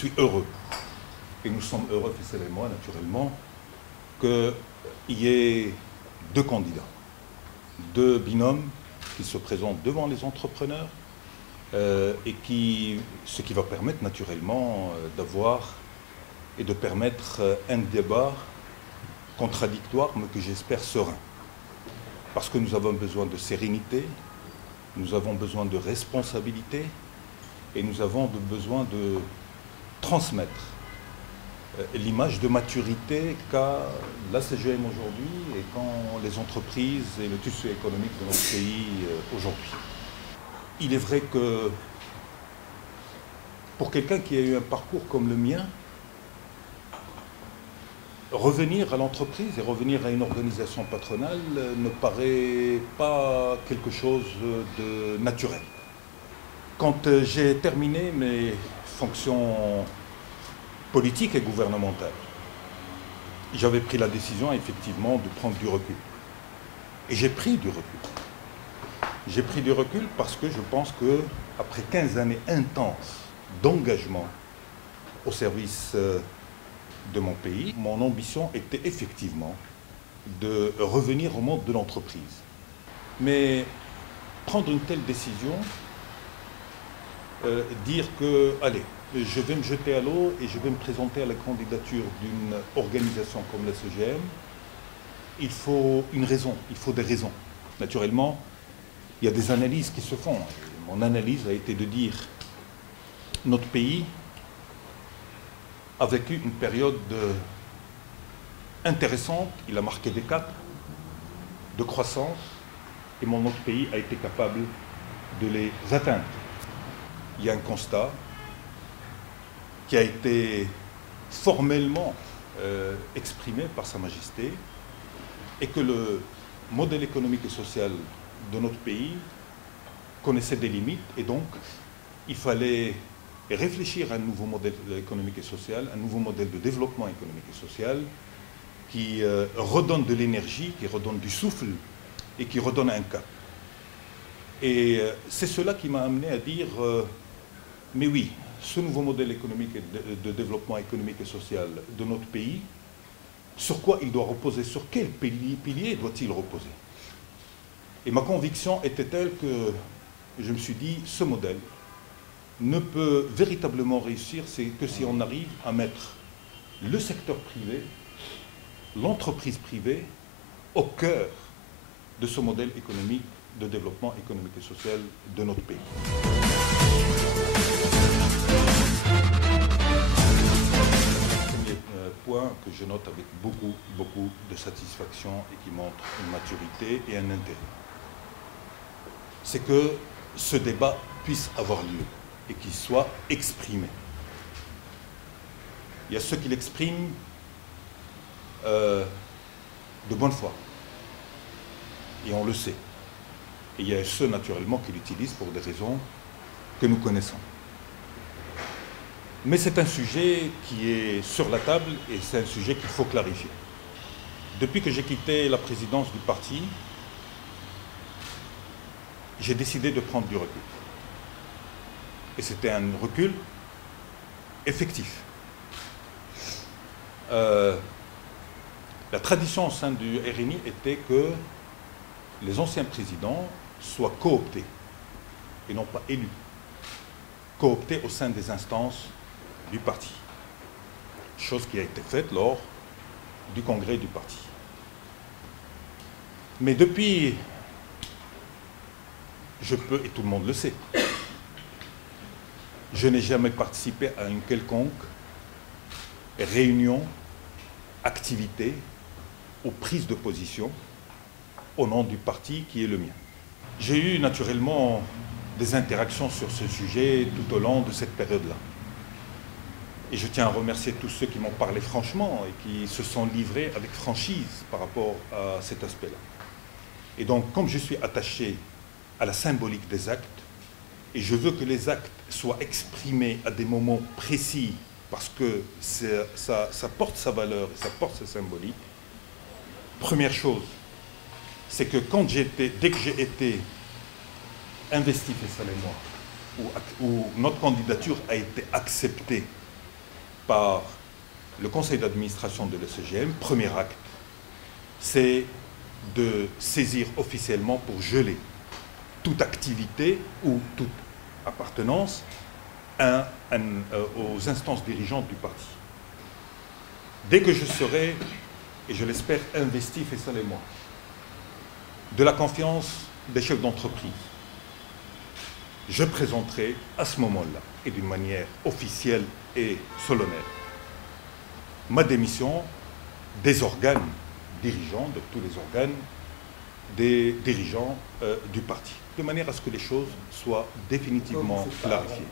suis heureux, et nous sommes heureux, Faisal et moi, naturellement, qu'il y ait deux candidats, deux binômes qui se présentent devant les entrepreneurs, ce qui va permettre naturellement d'avoir et de permettre un débat contradictoire, mais que j'espère serein. Parce que nous avons besoin de sérénité, nous avons besoin de responsabilité, et nous avons besoin de transmettre l'image de maturité qu'a la CGM aujourd'hui et qu'ont les entreprises et le tissu économique de notre pays aujourd'hui. Il est vrai que pour quelqu'un qui a eu un parcours comme le mien, revenir à l'entreprise et revenir à une organisation patronale ne paraît pas quelque chose de naturel. Quand j'ai terminé mes fonctions politiques et gouvernementales, j'avais pris la décision effectivement de prendre du recul. Et j'ai pris du recul. J'ai pris du recul parce que je pense qu'après 15 années intenses d'engagement au service de mon pays, mon ambition était effectivement de revenir au monde de l'entreprise. Mais prendre une telle décision, dire que, allez, je vais me jeter à l'eau et je vais me présenter à la candidature d'une organisation comme la CGM, il faut une raison, il faut des raisons. Naturellement, il y a des analyses qui se font. Mon analyse a été de dire notre pays a vécu une période intéressante, il a marqué des caps de croissance et notre pays a été capable de les atteindre. Il y a un constat qui a été formellement exprimé par Sa Majesté et que le modèle économique et social de notre pays connaissait des limites et donc il fallait réfléchir à un nouveau modèle économique et social, un nouveau modèle de développement économique et social qui redonne de l'énergie, qui redonne du souffle et qui redonne un cap. Et c'est cela qui m'a amené à dire mais oui, ce nouveau modèle économique et de développement économique et social de notre pays, sur quoi il doit reposer, sur quel pilier doit-il reposer? Et ma conviction était telle que je me suis dit, ce modèle ne peut véritablement réussir que si on arrive à mettre le secteur privé, l'entreprise privée, au cœur de ce modèle économique, de développement économique et social de notre pays. Point que je note avec beaucoup de satisfaction et qui montre une maturité et un intérêt, c'est que ce débat puisse avoir lieu et qu'il soit exprimé. Il y a ceux qui l'expriment de bonne foi, et on le sait. Et il y a ceux naturellement qui l'utilisent pour des raisons que nous connaissons. Mais c'est un sujet qui est sur la table et c'est un sujet qu'il faut clarifier. Depuis que j'ai quitté la présidence du parti, j'ai décidé de prendre du recul. Et c'était un recul effectif. La tradition au sein du RNI était que les anciens présidents soient cooptés et non pas élus. Cooptés au sein des instances du parti. Chose qui a été faite lors du congrès du parti. Mais depuis, je peux, et tout le monde le sait, je n'ai jamais participé à une quelconque réunion, activité ou prise de position au nom du parti qui est le mien. J'ai eu naturellement des interactions sur ce sujet tout au long de cette période-là. Et je tiens à remercier tous ceux qui m'ont parlé franchement et qui se sont livrés avec franchise par rapport à cet aspect-là. Et donc, comme je suis attaché à la symbolique des actes, et je veux que les actes soient exprimés à des moments précis parce que ça porte sa valeur et ça porte sa symbolique, première chose, c'est que dès que j'ai été investi, Faisal et moi, où notre candidature a été acceptée par le conseil d'administration de l'ECGM. Premier acte, c'est de saisir officiellement pour geler toute activité ou toute appartenance aux instances dirigeantes du parti. Dès que je serai, et je l'espère, investi, Faisal et moi, de la confiance des chefs d'entreprise, je présenterai à ce moment-là, et d'une manière officielle et solennelle, ma démission des organes dirigeants, de tous les organes des dirigeants du parti, de manière à ce que les choses soient définitivement clarifiées.